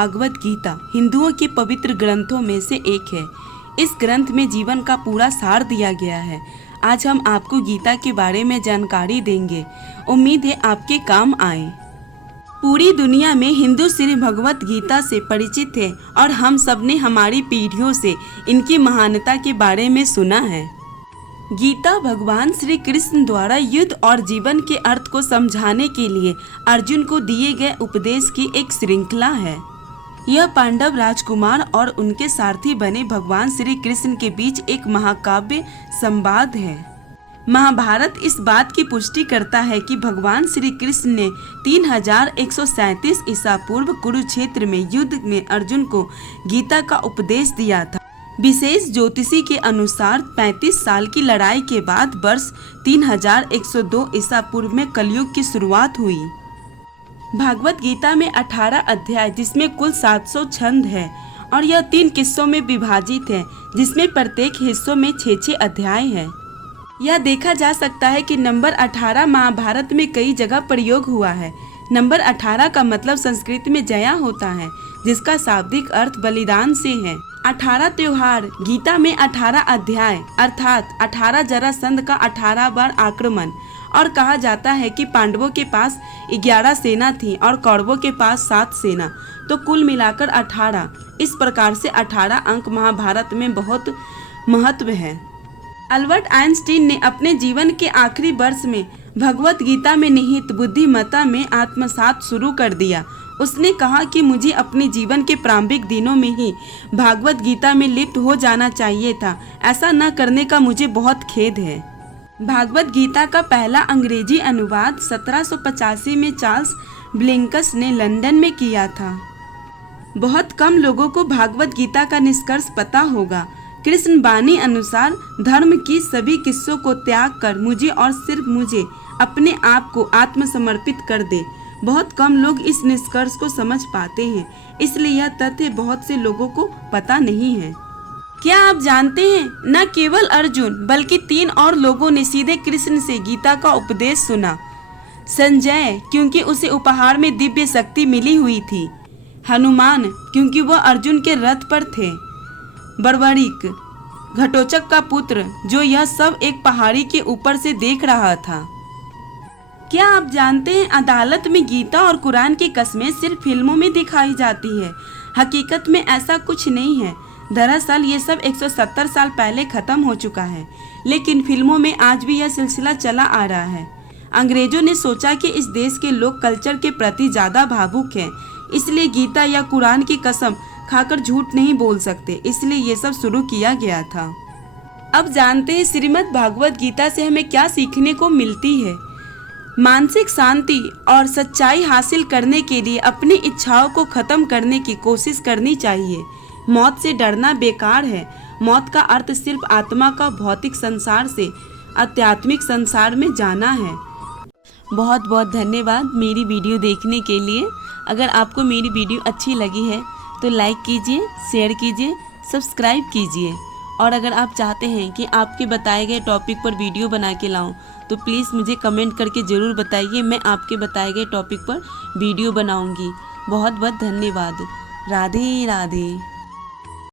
भागवत गीता हिंदुओं के पवित्र ग्रंथों में से एक है। इस ग्रंथ में जीवन का पूरा सार दिया गया है। आज हम आपको गीता के बारे में जानकारी देंगे। उम्मीद है आपके काम आए। पूरी दुनिया में हिंदू श्री भगवत गीता से परिचित है और हम सब ने हमारी पीढ़ियों से इनकी महानता के बारे में सुना है। गीता भगवान श्री कृष्ण द्वारा युद्ध और जीवन के अर्थ को समझाने के लिए अर्जुन को दिए गए उपदेश की एक श्रृंखला है। यह पांडव राजकुमार और उनके सारथी बने भगवान श्री कृष्ण के बीच एक महाकाव्य संवाद है। महाभारत इस बात की पुष्टि करता है कि भगवान श्री कृष्ण ने 3137 ईसा पूर्व कुरुक्षेत्र में युद्ध में अर्जुन को गीता का उपदेश दिया था। विशेष ज्योतिषी के अनुसार 35 साल की लड़ाई के बाद वर्ष 3102 ईसा पूर्व में कलयुग की शुरुआत हुई। भागवत गीता में 18 अध्याय जिसमें कुल 700 छंद है और यह 3 किस्सों में विभाजित है जिसमें प्रत्येक हिस्सों में 6-6 अध्याय है। यह देखा जा सकता है कि नंबर 18 महाभारत में कई जगह प्रयोग हुआ है। नंबर 18 का मतलब संस्कृत में जया होता है जिसका शाब्दिक अर्थ बलिदान से है। 18 त्योहार गीता में 18 अध्याय अर्थात 18 जरासंध का 18 बार आक्रमण और कहा जाता है कि पांडवों के पास 11 सेना थी और कौरवों के पास 7 सेना, तो कुल मिलाकर 18। इस प्रकार से 18 अंक महाभारत में बहुत महत्व है। अल्बर्ट आइंस्टीन ने अपने जीवन के आखिरी वर्ष में भगवत गीता में निहित बुद्धिमत्ता में आत्मसात शुरू कर दिया। उसने कहा कि मुझे अपने जीवन के प्रारंभिक दिनों में ही भागवत गीता में लिप्त हो जाना चाहिए था। ऐसा न करने का मुझे बहुत खेद है। भागवत गीता का पहला अंग्रेजी अनुवाद 1785 में चार्ल्स ब्लिंकस ने लंदन में किया था। बहुत कम लोगों को भागवत गीता का निष्कर्ष पता होगा। कृष्ण वाणी अनुसार धर्म की सभी किस्सों को त्याग कर मुझे और सिर्फ मुझे अपने आप को आत्मसमर्पित कर दे। बहुत कम लोग इस निष्कर्ष को समझ पाते हैं, इसलिए यह तथ्य बहुत से लोगों को पता नहीं है। क्या आप जानते हैं, न केवल अर्जुन बल्कि 3 और लोगों ने सीधे कृष्ण से गीता का उपदेश सुना। संजय क्योंकि उसे उपहार में दिव्य शक्ति मिली हुई थी, हनुमान क्योंकि वह अर्जुन के रथ पर थे, बर्बरीक घटोचक का पुत्र जो यह सब एक पहाड़ी के ऊपर से देख रहा था। क्या आप जानते हैं, अदालत में गीता और कुरान की कस्में सिर्फ फिल्मों में दिखाई जाती है। हकीकत में ऐसा कुछ नहीं है। दरअसल ये सब 170 साल पहले खत्म हो चुका है, लेकिन फिल्मों में आज भी यह सिलसिला चला आ रहा है। अंग्रेजों ने सोचा कि इस देश के लोग कल्चर के प्रति ज़्यादा भावुक हैं, इसलिए गीता या कुरान की कसम खाकर झूठ नहीं बोल सकते, इसलिए ये सब शुरू किया गया था। अब जानते हैं श्रीमद् भागवत गीता से हमें क्या सीखने को मिलती है। मानसिक शांति और सच्चाई हासिल करने के लिए अपनी इच्छाओं को खत्म करने की कोशिश करनी चाहिए। मौत से डरना बेकार है। मौत का अर्थ सिर्फ आत्मा का भौतिक संसार से आध्यात्मिक संसार में जाना है। बहुत बहुत धन्यवाद मेरी वीडियो देखने के लिए। अगर आपको मेरी वीडियो अच्छी लगी है तो लाइक कीजिए, शेयर कीजिए, सब्सक्राइब कीजिए। और अगर आप चाहते हैं कि आपके बताए गए टॉपिक पर वीडियो बना के लाऊं तो प्लीज़ मुझे कमेंट करके ज़रूर बताइए। मैं आपके बताए गए टॉपिक पर वीडियो बनाऊंगी। बहुत बहुत धन्यवाद। राधे राधे।